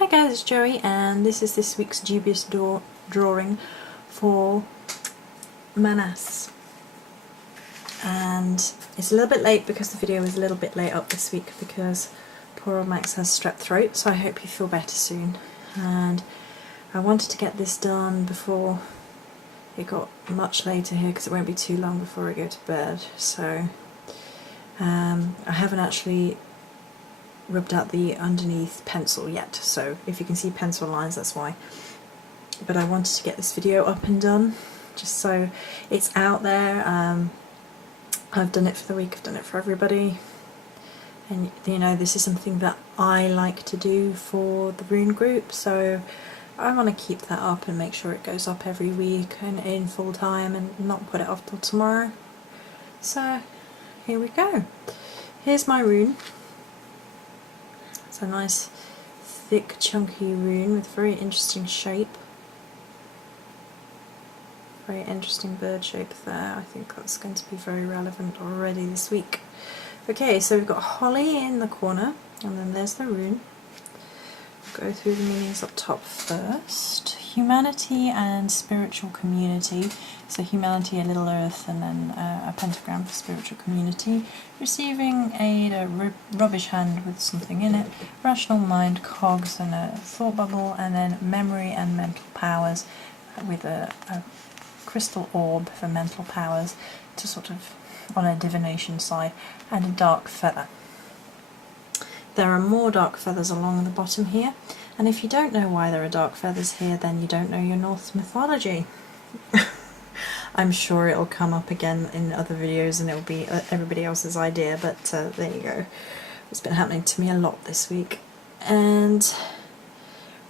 Hi guys, it's Joey and this is this week's dubious drawing for Mannaz. And it's a little bit late because the video is a little bit late up this week because poor old Max has strep throat, so I hope you feel better soon. And I wanted to get this done before it got much later here because it won't be too long before I go to bed. So I haven't actually rubbed out the underneath pencil yet, so if you can see pencil lines, that's why. But I wanted to get this video up and done just so it's out there. I've done it for the week, I've done it for everybody, and you know, this is something that I like to do for the rune group, so I want to keep that up and make sure it goes up every week and in full time and not put it off till tomorrow. So here we go. Here's my rune. It's a nice thick chunky rune with very interesting shape. Very interesting bird shape there. I think that's going to be very relevant already this week. Okay, so we've got holly in the corner and then there's the rune. Go through the meanings up top first. Humanity and spiritual community. So humanity, a little earth, and then a pentagram for spiritual community. Receiving aid, a rubbish hand with something in it. Rational mind, cogs, and a thought bubble, and then memory and mental powers with a crystal orb for mental powers to sort of on a divination side, and a dark feather. There are more dark feathers along the bottom here, and if you don't know why there are dark feathers here, then you don't know your Norse mythology. I'm sure it'll come up again in other videos and it'll be everybody else's idea, but there you go. It's been happening to me a lot this week. And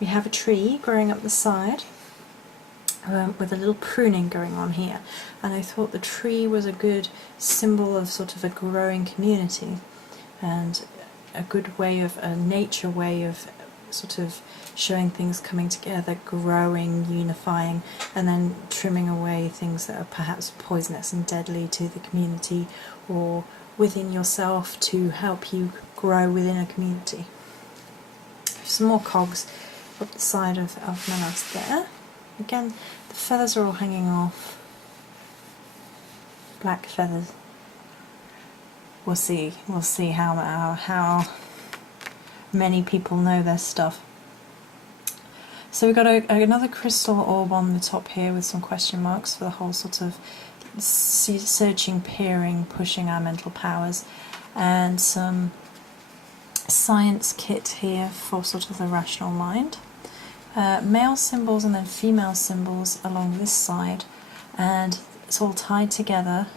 we have a tree growing up the side with a little pruning going on here, and I thought the tree was a good symbol of sort of a growing community and a good way of, a nature way of sort of showing things coming together, growing, unifying, and then trimming away things that are perhaps poisonous and deadly to the community or within yourself to help you grow within a community. Some more cogs up the side of Mannaz there. Again, the feathers are all hanging off. Black feathers. We'll see how many people know their stuff. So we've got another crystal orb on the top here with some question marks for the whole sort of searching, peering, pushing our mental powers, and some science kit here for sort of the rational mind. Male symbols and then female symbols along this side, and it's all tied together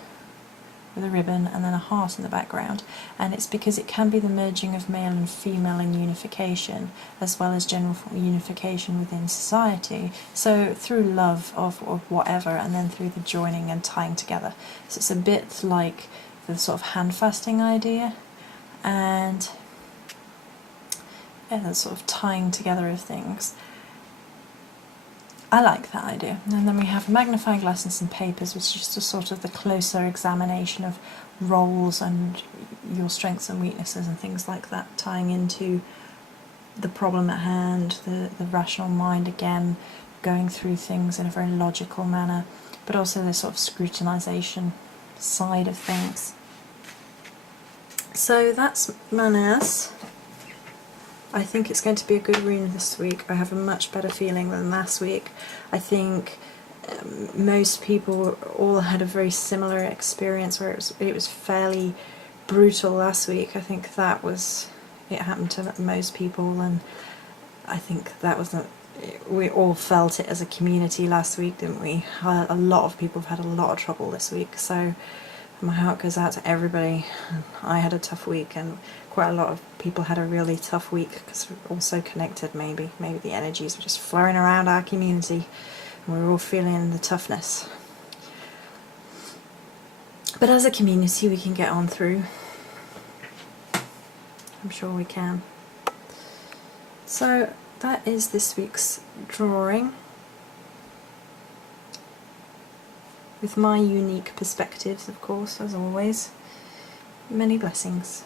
with a ribbon and then a heart in the background, and it's because it can be the merging of male and female in unification as well as general unification within society, so through love of whatever, and then through the joining and tying together. So it's a bit like the sort of hand fasting idea and the sort of tying together of things. I like that idea. And then we have a magnifying glass and some papers, which is just a sort of the closer examination of roles and your strengths and weaknesses and things like that, tying into the problem at hand, the rational mind again, going through things in a very logical manner, but also the sort of scrutinization side of things. So that's Mannaz. I think it's going to be a good rune this week. I have a much better feeling than last week. I think most people all had a very similar experience where it was fairly brutal last week. I think it happened to most people, and I think that was we all felt it as a community last week, didn't we? A lot of people have had a lot of trouble this week, so my heart goes out to everybody. I had a tough week, and quite a lot of people had a really tough week because we're all so connected. Maybe the energies were just flowing around our community and we were all feeling the toughness. But as a community we can get on through. I'm sure we can. So that is this week's drawing, with my unique perspectives, of course, as always. Many blessings.